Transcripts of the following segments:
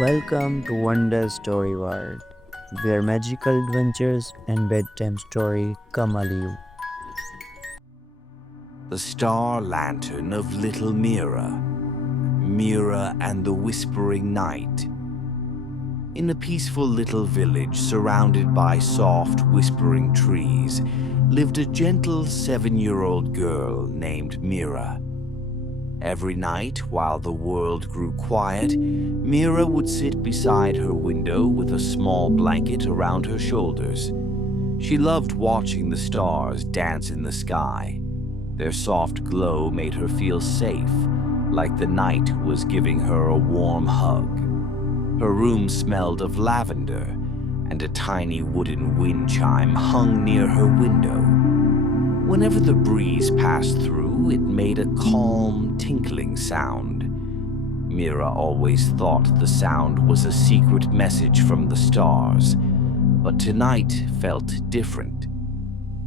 Welcome to Wonder Story World, where magical adventures and bedtime story come alive. The Star Lantern of Little Mira, Mira and the Whispering Night. In a peaceful little village surrounded by soft, whispering trees, lived a gentle 7-year-old girl named Mira. Every night, while the world grew quiet, Mira would sit beside her window with a small blanket around her shoulders. She loved watching the stars dance in the sky. Their soft glow made her feel safe, like the night was giving her a warm hug. Her room smelled of lavender, and a tiny wooden wind chime hung near her window. Whenever the breeze passed through, it made a calm, tinkling sound. Mira always thought the sound was a secret message from the stars, but tonight felt different.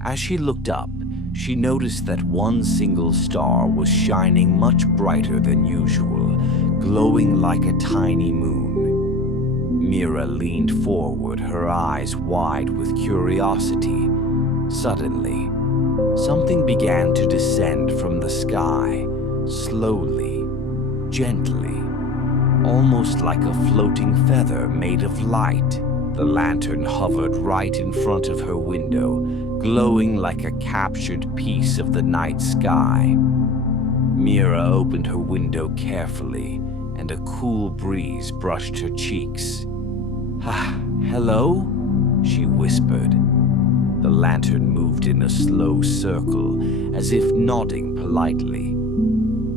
As she looked up, she noticed that one single star was shining much brighter than usual, glowing like a tiny moon. Mira leaned forward, her eyes wide with curiosity. Suddenly, something began to descend from the sky, slowly, gently, almost like a floating feather made of light. The lantern hovered right in front of her window, glowing like a captured piece of the night sky. Mira opened her window carefully, and a cool breeze brushed her cheeks. "Ah, hello?" she whispered. The lantern moved in a slow circle, as if nodding politely.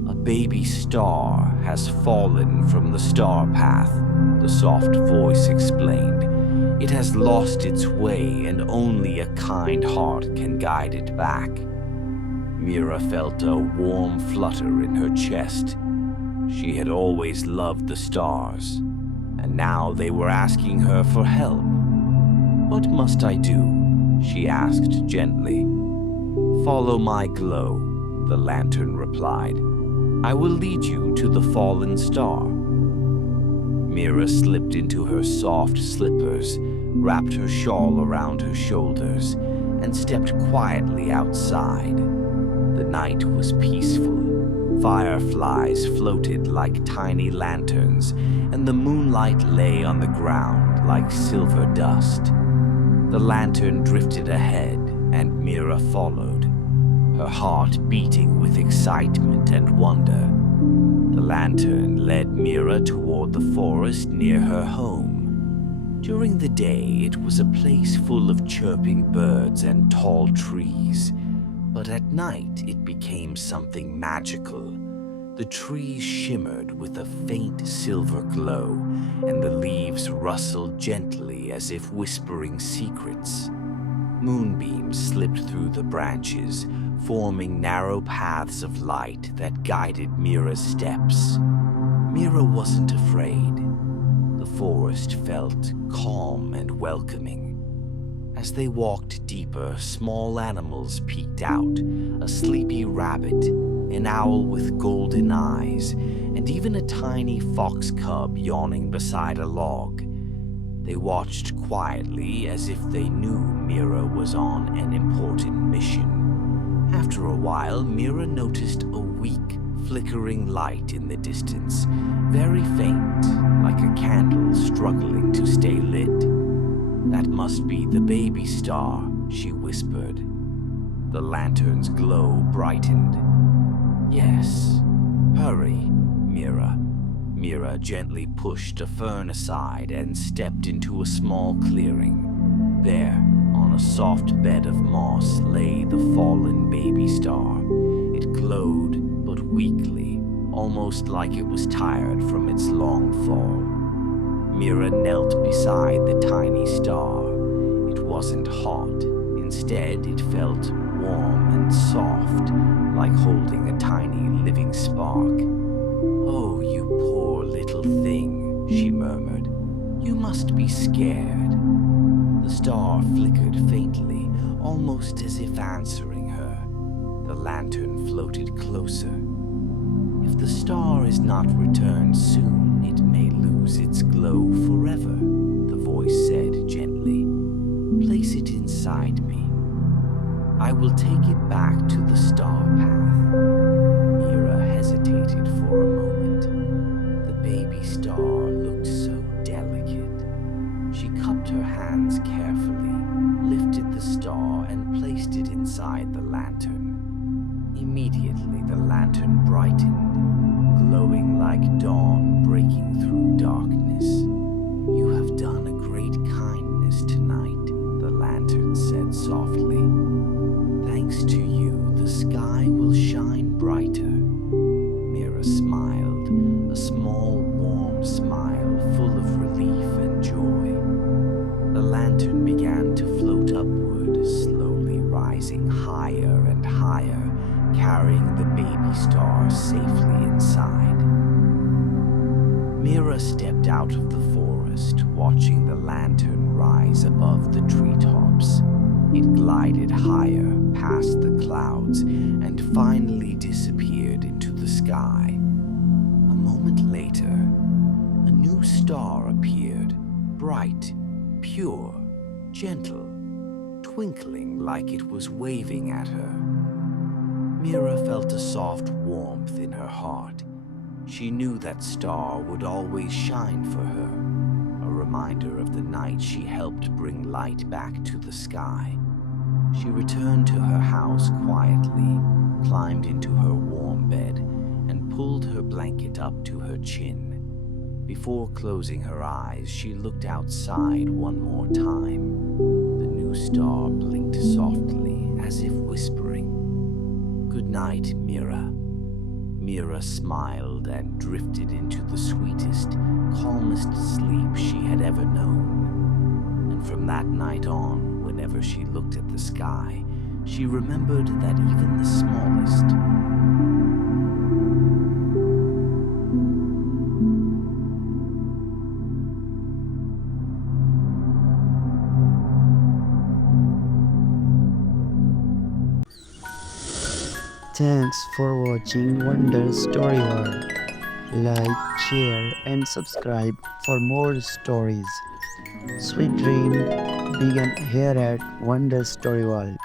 "A baby star has fallen from the star path," the soft voice explained. "It has lost its way, and only a kind heart can guide it back." Mira felt a warm flutter in her chest. She had always loved the stars, and now they were asking her for help. "What must I do?" she asked gently. "Follow my glow," the lantern replied. "I will lead you to the fallen star." Mira slipped into her soft slippers, wrapped her shawl around her shoulders, and stepped quietly outside. The night was peaceful. Fireflies floated like tiny lanterns, and the moonlight lay on the ground like silver dust. The lantern drifted ahead, and Mira followed, her heart beating with excitement and wonder. The lantern led Mira toward the forest near her home. During the day, it was a place full of chirping birds and tall trees, but at night it became something magical. The trees shimmered with a faint silver glow, and the leaves rustled gently as if whispering secrets. Moonbeams slipped through the branches, forming narrow paths of light that guided Mira's steps. Mira wasn't afraid. The forest felt calm and welcoming. As they walked deeper, small animals peeked out, a sleepy rabbit, an owl with golden eyes, and even a tiny fox cub yawning beside a log. They watched quietly as if they knew Mira was on an important mission. After a while, Mira noticed a weak, flickering light in the distance, very faint, like a candle struggling to stay lit. "That must be the baby star," she whispered. The lantern's glow brightened. "Yes, hurry, Mira." Mira gently pushed a fern aside and stepped into a small clearing. There, on a soft bed of moss, lay the fallen baby star. It glowed, but weakly, almost like it was tired from its long fall. Mira knelt beside the tiny star. It wasn't hot. Instead, it felt warm and soft, like holding a tiny living spark. "Oh, you poor little thing," she murmured. "You must be scared." The star flickered faintly, almost as if answering her. The lantern floated closer. "If the star is not returned soon, it may lose lose its glow forever, the voice said gently. Place it inside me. I will take it back to the star path. Mira hesitated for a moment. The baby star looked so delicate. She cupped her hands carefully, lifted the star, and placed it inside the lantern. Immediately, the lantern brightened, glowing like dawn breaking through darkness. You have done a great kindness tonight, the lantern said softly. Thanks to you, the sky will shine brighter. Mira smiled, a small, warm smile full of relief and joy. The lantern began to float upward, slowly rising higher and higher, carrying the baby star safely inside. Mira stepped out of the forest, watching the lantern rise above the treetops. It glided higher, past the clouds, and finally disappeared into the sky. A moment later, a new star appeared, bright, pure, gentle, twinkling like it was waving at her. Mira felt a soft warmth in her heart. She knew that star would always shine for her, a reminder of the night she helped bring light back to the sky. She returned to her house quietly, climbed into her warm bed, and pulled her blanket up to her chin. Before closing her eyes, she looked outside one more time. The new star blinked softly, as if whispering, "Good night, Mira." Mira smiled and drifted into the sweetest, calmest sleep she had ever known. And from that night on, whenever she looked at the sky, she remembered that even the smallest Thanks for watching Wonder Story World. Like, share, and subscribe for more stories. Sweet dream begin here at Wonder Story World.